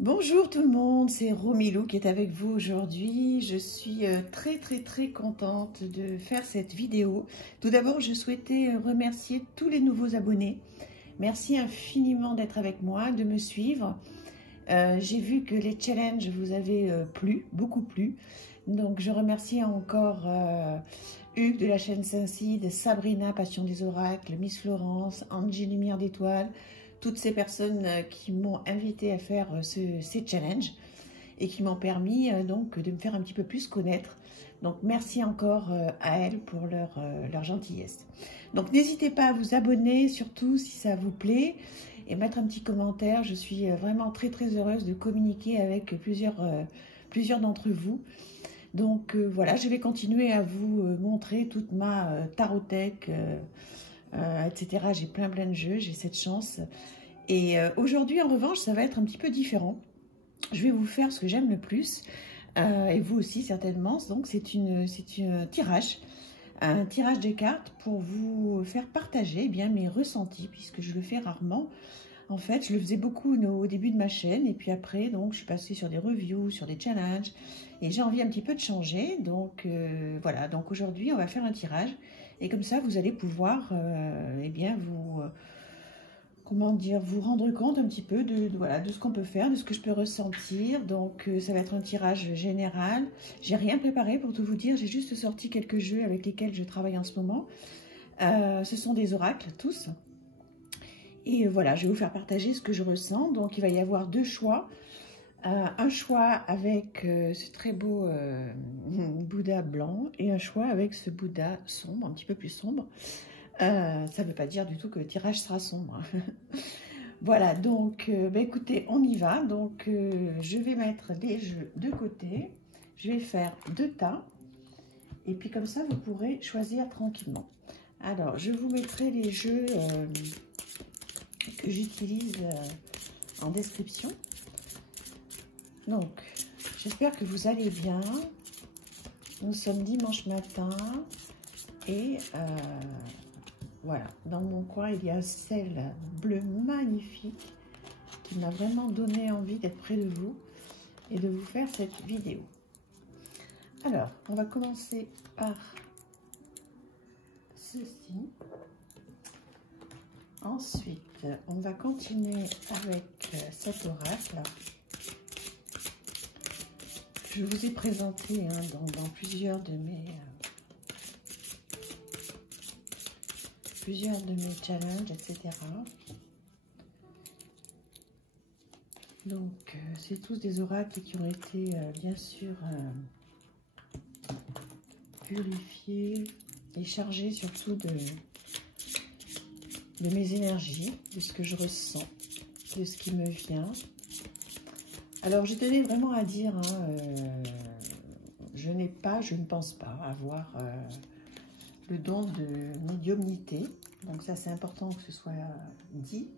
Bonjour tout le monde, c'est Romilou qui est avec vous aujourd'hui. Je suis très contente de faire cette vidéo. Tout d'abord, je souhaitais remercier tous les nouveaux abonnés. Merci infiniment d'être avec moi, de me suivre. J'ai vu que les challenges vous avaient plu, beaucoup plu. Donc je remercie encore Hugues de la chaîne Saint-Cide, Sabrina, Passion des Oracles, Miss Florence, Angie Lumière d'Étoile, toutes ces personnes qui m'ont invité à faire ces challenges et qui m'ont permis donc de me faire un petit peu plus connaître. Donc merci encore à elles pour leur gentillesse. Donc n'hésitez pas à vous abonner, surtout si ça vous plaît, et mettre un petit commentaire. Je suis vraiment très heureuse de communiquer avec plusieurs d'entre vous. Donc voilà, je vais continuer à vous montrer toute ma tarothèque, etc. J'ai plein de jeux, j'ai cette chance. Et aujourd'hui, en revanche, ça va être un petit peu différent. Je vais vous faire ce que j'aime le plus, et vous aussi certainement. Donc c'est un tirage de cartes pour vous faire partager mes ressentis, puisque je le fais rarement. En fait, je le faisais beaucoup au début de ma chaîne, et puis après, donc, je suis passée sur des reviews, sur des challenges, et j'ai envie un petit peu de changer. Donc, voilà. Donc, aujourd'hui, on va faire un tirage, et comme ça, vous allez pouvoir, vous rendre compte un petit peu de ce qu'on peut faire, de ce que je peux ressentir. Donc, ça va être un tirage général. J'ai rien préparé pour tout vous dire. J'ai juste sorti quelques jeux avec lesquels je travaille en ce moment. Ce sont des oracles, tous. Et voilà, je vais vous faire partager ce que je ressens. Donc, il va y avoir deux choix. Un choix avec ce très beau Bouddha blanc et un choix avec ce Bouddha sombre, un petit peu plus sombre. Ça ne veut pas dire du tout que le tirage sera sombre. Voilà, donc, écoutez, on y va. Donc, je vais mettre les jeux de côté. Je vais faire deux tas. Et puis, comme ça, vous pourrez choisir tranquillement. Alors, je vous mettrai les jeux que j'utilise en description. Donc, j'espère que vous allez bien. Nous sommes dimanche matin et voilà, dans mon coin, il y a un ciel bleu magnifique qui m'a vraiment donné envie d'être près de vous et de vous faire cette vidéo. Alors, on va commencer par ceci. Ensuite, on va continuer avec cet oracle. Je vous ai présenté dans plusieurs de mes challenges, etc. Donc, c'est tous des oracles qui ont été, bien sûr, purifiés et chargés surtout de mes énergies, de ce que je ressens, de ce qui me vient. Alors, je tenais vraiment à dire, je ne pense pas avoir le don de médiumnité. Donc ça, c'est important que ce soit dit.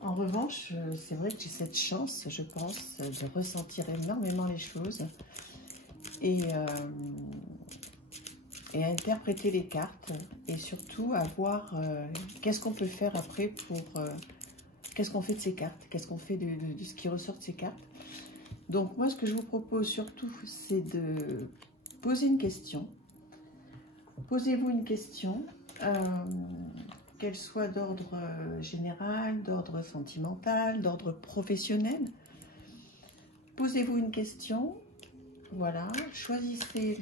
En revanche, c'est vrai que j'ai cette chance, je pense, de ressentir énormément les choses et à interpréter les cartes et surtout à voir qu'est-ce qu'on peut faire après pour... qu'est-ce qu'on fait de ces cartes, qu'est-ce qu'on fait de ce qui ressort de ces cartes. Donc moi, ce que je vous propose surtout, c'est de poser une question. Posez-vous une question, qu'elle soit d'ordre général, d'ordre sentimental, d'ordre professionnel. Posez-vous une question, voilà, choisissez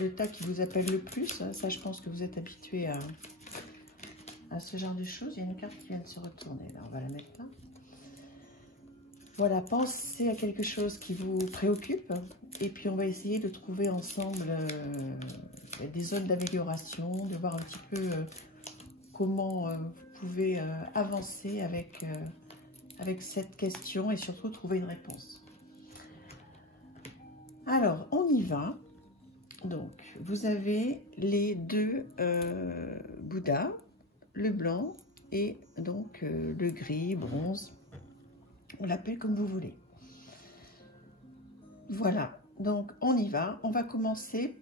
le tas qui vous appelle le plus. Ça, je pense que vous êtes habitué à ce genre de choses. Il y a une carte qui vient de se retourner, là, on va la mettre là. Voilà, pensez à quelque chose qui vous préoccupe et puis on va essayer de trouver ensemble des zones d'amélioration, de voir un petit peu comment vous pouvez avancer avec cette question et surtout trouver une réponse. Alors, on y va. Donc, vous avez les deux Bouddhas, le blanc et donc le gris, bronze. On l'appelle comme vous voulez. Voilà, donc on y va. On va commencer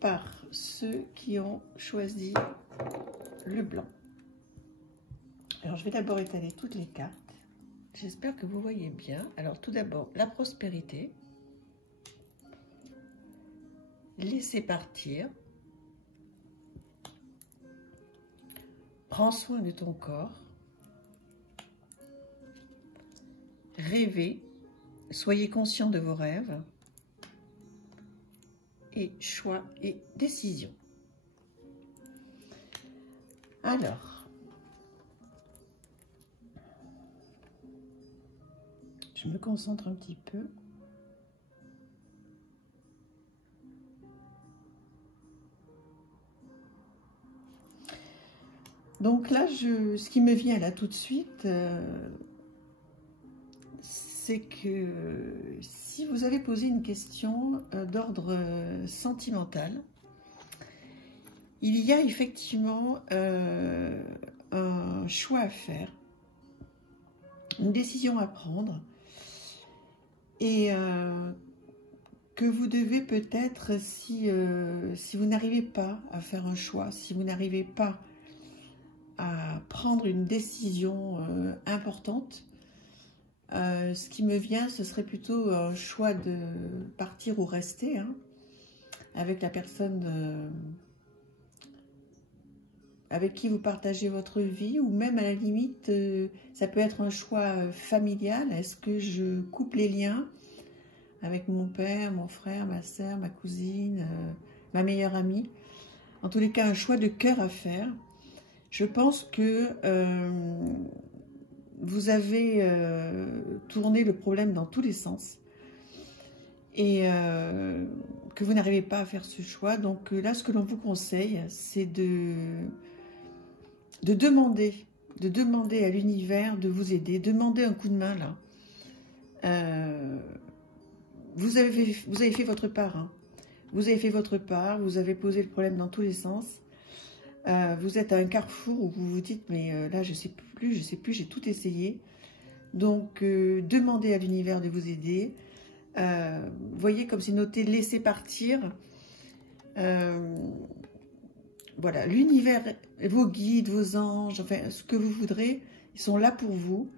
par ceux qui ont choisi le blanc. Alors je vais d'abord étaler toutes les cartes. J'espère que vous voyez bien. Alors tout d'abord, la prospérité. Laisser partir. Prends soin de ton corps. Rêvez. Soyez conscient de vos rêves. Et choix et décision. Alors, je me concentre un petit peu. Donc là, ce qui me vient là tout de suite, c'est que si vous avez posé une question d'ordre sentimental, il y a effectivement un choix à faire, une décision à prendre, et que vous devez peut-être, si vous n'arrivez pas à faire un choix, si vous n'arrivez pas à prendre une décision importante, ce qui me vient, ce serait plutôt un choix de partir ou rester, hein, avec la personne avec qui vous partagez votre vie, ou même à la limite, ça peut être un choix familial. Est-ce que je coupe les liens avec mon père, mon frère, ma soeur, ma cousine, ma meilleure amie? En tous les cas, un choix de cœur à faire. Je pense que vous avez tourné le problème dans tous les sens et que vous n'arrivez pas à faire ce choix. Donc là, ce que l'on vous conseille, c'est de demander à l'univers de vous aider, demander un coup de main là. Vous avez fait votre part, hein. Vous avez fait votre part, vous avez posé le problème dans tous les sens. Vous êtes à un carrefour où vous vous dites, mais là, je sais plus, j'ai tout essayé. Donc, demandez à l'univers de vous aider. Voyez comme c'est noté, laissez partir. Voilà, l'univers, vos guides, vos anges, enfin, ce que vous voudrez, ils sont là pour vous.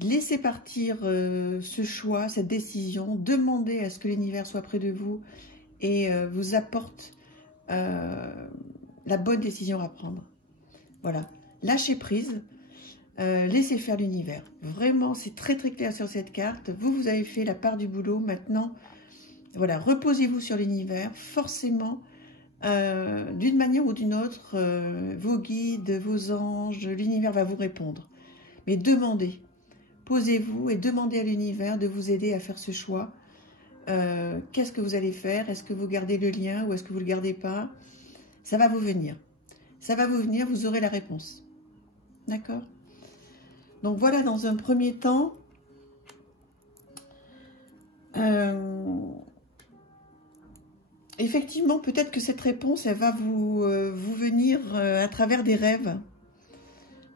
Laissez partir ce choix, cette décision. Demandez à ce que l'univers soit près de vous et vous apporte la bonne décision à prendre. Voilà, lâchez prise, laissez faire l'univers. Vraiment, c'est très très clair sur cette carte. Vous avez fait la part du boulot. Maintenant, voilà, reposez-vous sur l'univers. Forcément, d'une manière ou d'une autre, vos guides, vos anges, l'univers va vous répondre. Mais demandez, posez-vous et demandez à l'univers de vous aider à faire ce choix. Qu'est-ce que vous allez faire? Est-ce que vous gardez le lien ou est-ce que vous ne le gardez pas? Ça va vous venir. Ça va vous venir, vous aurez la réponse. D'accord? Donc voilà, dans un premier temps, effectivement, peut-être que cette réponse, elle va vous venir à travers des rêves.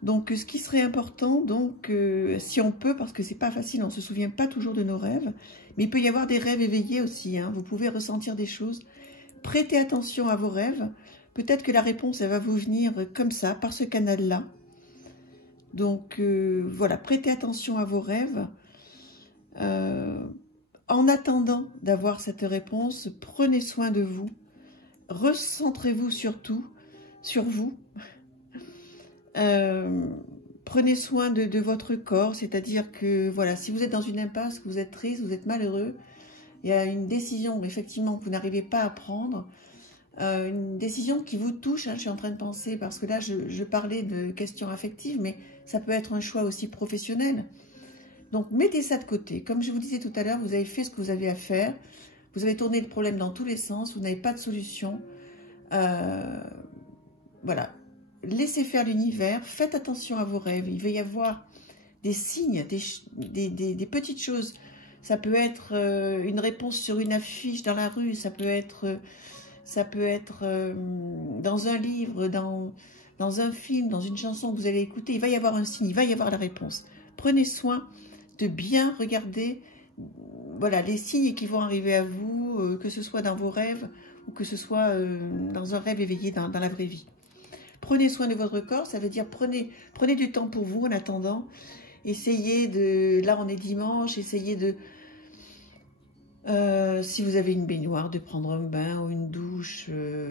Donc, ce qui serait important, donc, si on peut, parce que c'est pas facile, on ne se souvient pas toujours de nos rêves, mais il peut y avoir des rêves éveillés aussi, hein, vous pouvez ressentir des choses. Prêtez attention à vos rêves. Peut-être que la réponse, elle va vous venir comme ça, par ce canal-là. Donc, voilà, prêtez attention à vos rêves. En attendant d'avoir cette réponse, prenez soin de vous. Recentrez-vous surtout sur vous. Prenez soin de votre corps, c'est-à-dire que, voilà, si vous êtes dans une impasse, que vous êtes triste, vous êtes malheureux, il y a une décision, effectivement, que vous n'arrivez pas à prendre, une décision qui vous touche, hein, je suis en train de penser, parce que là, je parlais de questions affectives, mais ça peut être un choix aussi professionnel. Donc, mettez ça de côté. Comme je vous disais tout à l'heure, vous avez fait ce que vous avez à faire, vous avez tourné le problème dans tous les sens, vous n'avez pas de solution. Voilà. Laissez faire l'univers, faites attention à vos rêves. Il va y avoir des signes, des petites choses. Ça peut être une réponse sur une affiche dans la rue, ça peut être dans un livre, dans un film, dans une chanson que vous allez écouter. Il va y avoir un signe, il va y avoir la réponse. Prenez soin de bien regarder, voilà, les signes qui vont arriver à vous, que ce soit dans vos rêves ou que ce soit dans un rêve éveillé dans la vraie vie. Prenez soin de votre corps, ça veut dire prenez du temps pour vous en attendant. essayez de... Là, on est dimanche, essayez de... si vous avez une baignoire, de prendre un bain ou une douche,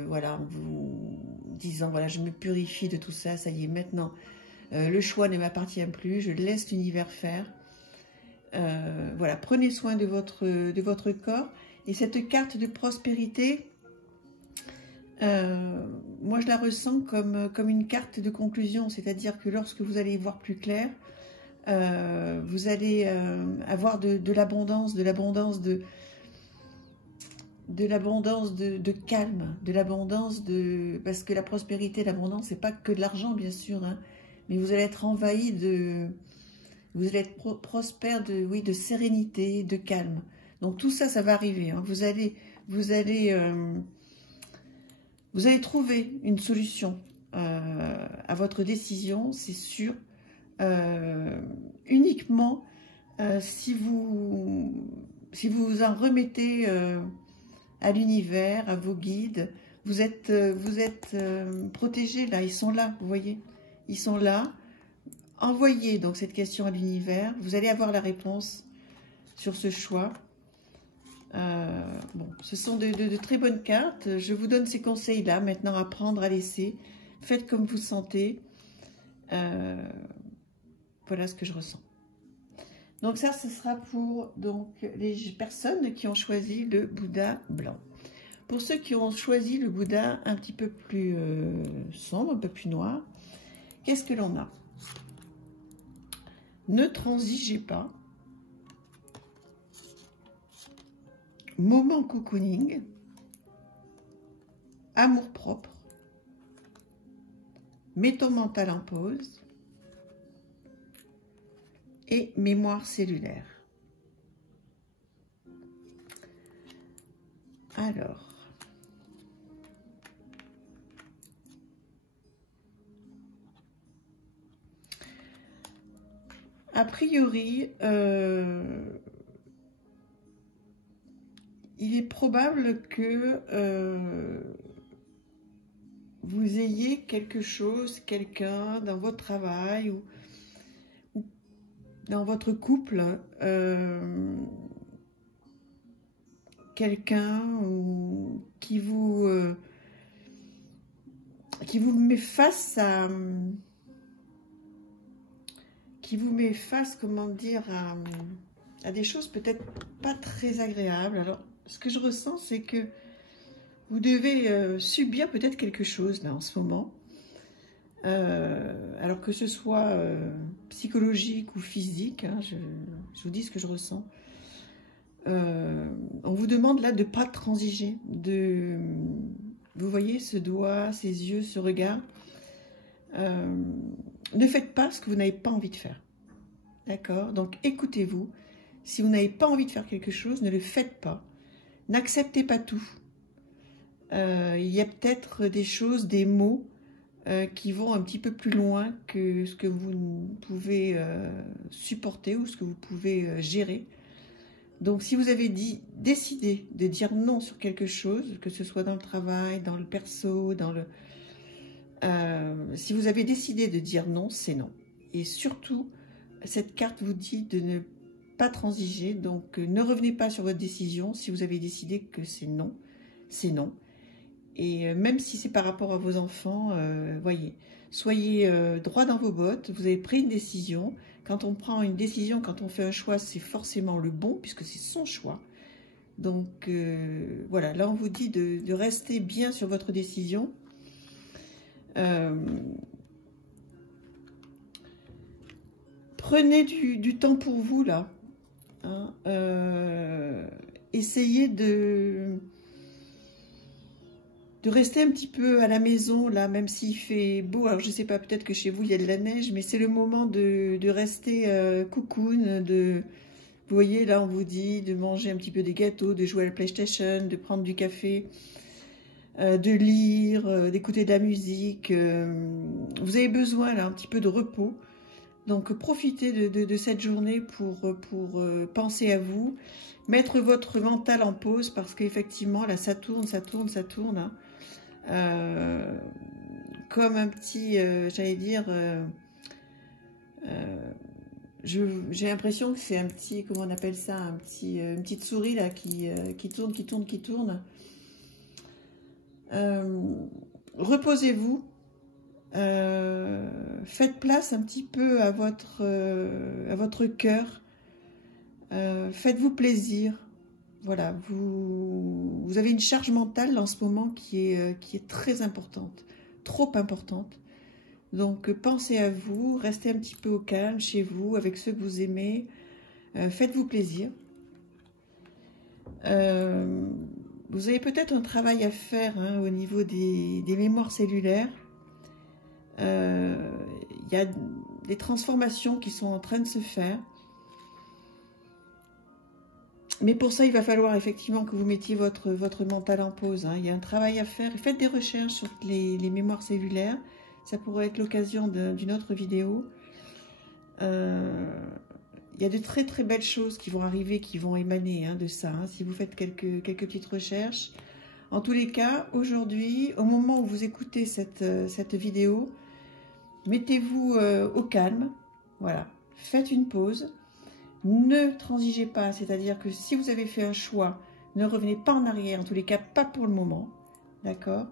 voilà, en vous disant, voilà, je me purifie de tout ça, ça y est, maintenant, le choix ne m'appartient plus, je laisse l'univers faire. Voilà, prenez soin de votre corps. Et cette carte de prospérité, moi je la ressens comme une carte de conclusion, c'est-à-dire que lorsque vous allez voir plus clair, vous allez avoir de l'abondance, de calme, de l'abondance parce que la prospérité, l'abondance, c'est pas que de l'argent bien sûr, hein, mais vous allez être envahi vous allez être prospère de sérénité, de calme. Donc tout ça, ça va arriver, hein. Vous allez trouver une solution à votre décision, c'est sûr. Uniquement si vous en remettez à l'univers, à vos guides, vous êtes protégés là, ils sont là, vous voyez, ils sont là. Envoyez donc cette question à l'univers, vous allez avoir la réponse sur ce choix. Bon, ce sont de très bonnes cartes. Je vous donne ces conseils-là, maintenant à prendre, à laisser. Faites comme vous sentez. Voilà ce que je ressens. Donc ça, ce sera pour donc, les personnes qui ont choisi le Bouddha blanc. Pour ceux qui ont choisi le Bouddha un petit peu plus sombre, un peu plus noir, qu'est-ce que l'on a? Ne transigez pas. Moment cocooning. Amour-propre. Mets ton mental en pause. Et mémoire cellulaire. Alors. A priori, il est probable que vous ayez quelque chose, quelqu'un dans votre travail ou dans votre couple, quelqu'un qui vous met face à... comment dire, à des choses peut-être pas très agréables. Alors, ce que je ressens, c'est que vous devez subir peut-être quelque chose là en ce moment. Alors que ce soit psychologique ou physique, hein, je vous dis ce que je ressens. On vous demande là de ne pas transiger, vous voyez ce doigt, ces yeux, ce regard. Ne faites pas ce que vous n'avez pas envie de faire. D'accord? Donc écoutez-vous. Si vous n'avez pas envie de faire quelque chose, ne le faites pas. N'acceptez pas tout. Il y a peut-être des choses, des mots qui vont un petit peu plus loin que ce que vous pouvez supporter ou ce que vous pouvez gérer. Donc si vous avez décidé de dire non sur quelque chose, que ce soit dans le travail, dans le perso, dans le... si vous avez décidé de dire non, c'est non. Et surtout, cette carte vous dit de ne pas transiger. Donc, ne revenez pas sur votre décision. Si vous avez décidé que c'est non, c'est non. Et même si c'est par rapport à vos enfants, voyez, soyez droit dans vos bottes. Vous avez pris une décision. Quand on prend une décision, quand on fait un choix, c'est forcément le bon, puisque c'est son choix. Donc, voilà, là, on vous dit de rester bien sur votre décision. Prenez du temps pour vous là, hein, essayez de rester un petit peu à la maison là, même s'il fait beau. Alors je sais pas, peut-être que chez vous il y a de la neige, mais c'est le moment de rester cocoon, vous voyez là on vous dit de manger un petit peu des gâteaux, de jouer à la PlayStation, de prendre du café, de lire, d'écouter de la musique. Vous avez besoin là un petit peu de repos. Donc profitez de cette journée pour penser à vous, mettre votre mental en pause parce qu'effectivement là ça tourne, hein, comme un petit, j'allais dire, j'ai l'impression que c'est un petit, comment on appelle ça, une petite souris là qui tourne, qui tourne. Reposez-vous, faites place un petit peu à votre cœur, faites-vous plaisir. Voilà, vous avez une charge mentale en ce moment qui est très importante, trop importante. Donc, pensez à vous, restez un petit peu au calme chez vous, avec ceux que vous aimez. Faites-vous plaisir. Vous avez peut-être un travail à faire hein, au niveau des mémoires cellulaires. Il y a des transformations qui sont en train de se faire. Mais pour ça, il va falloir effectivement que vous mettiez votre mental en pause. Hein. Il y a un travail à faire. Faites des recherches sur les mémoires cellulaires. Ça pourrait être l'occasion d'une autre vidéo. Il y a de très très belles choses qui vont arriver, qui vont émaner hein, de ça. Hein, si vous faites quelques petites recherches. En tous les cas, aujourd'hui, au moment où vous écoutez cette vidéo, mettez-vous au calme. Voilà. Faites une pause. Ne transigez pas. C'est-à-dire que si vous avez fait un choix, ne revenez pas en arrière. En tous les cas, pas pour le moment. D'accord ?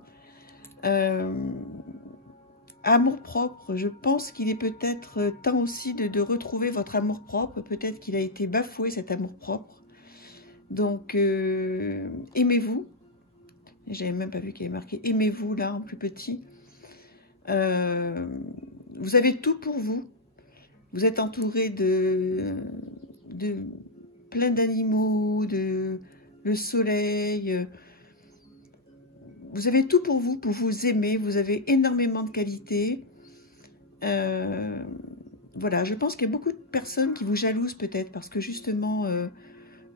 Amour-propre, je pense qu'il est peut-être temps aussi de retrouver votre amour-propre. Peut-être qu'il a été bafoué, cet amour-propre. Donc, aimez-vous. J'avais même pas vu qu'il y avait marqué « Aimez-vous » là, en plus petit. Vous avez tout pour vous. Vous êtes entouré de plein d'animaux, le soleil. Vous avez tout pour vous aimer, vous avez énormément de qualités. Voilà, je pense qu'il y a beaucoup de personnes qui vous jalousent peut-être parce que justement,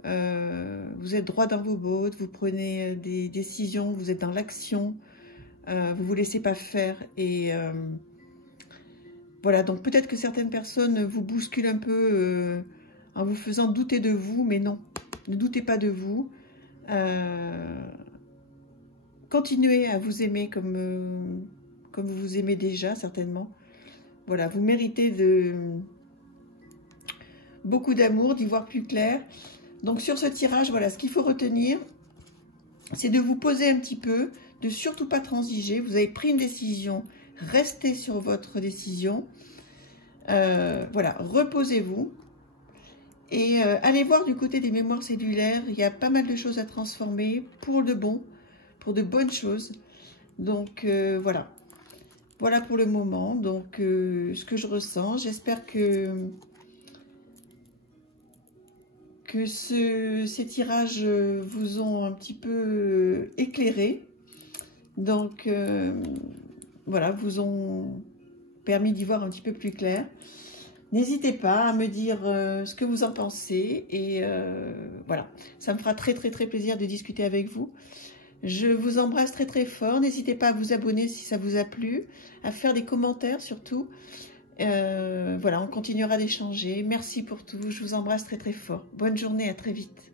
vous êtes droit dans vos bottes, vous prenez des décisions, vous êtes dans l'action, vous ne vous laissez pas faire. Et voilà, donc peut-être que certaines personnes vous bousculent un peu en vous faisant douter de vous, mais non, ne doutez pas de vous. Continuez à vous aimer comme vous vous aimez déjà, certainement. Voilà, vous méritez beaucoup d'amour, d'y voir plus clair. Donc sur ce tirage, voilà, ce qu'il faut retenir, c'est de vous poser un petit peu, de surtout pas transiger. Vous avez pris une décision, restez sur votre décision. Voilà, reposez-vous. Et allez voir du côté des mémoires cellulaires, il y a pas mal de choses à transformer pour de bon. Pour de bonnes choses. Donc voilà. Voilà pour le moment. Donc ce que je ressens. J'espère que ces tirages vous ont un petit peu éclairé. Donc voilà, vous ont permis d'y voir un petit peu plus clair. N'hésitez pas à me dire ce que vous en pensez. Et voilà, ça me fera très très très plaisir de discuter avec vous. Je vous embrasse très très fort. N'hésitez pas à vous abonner si ça vous a plu, à faire des commentaires surtout. Voilà, on continuera d'échanger. Merci pour tout. Je vous embrasse très très fort. Bonne journée, à très vite.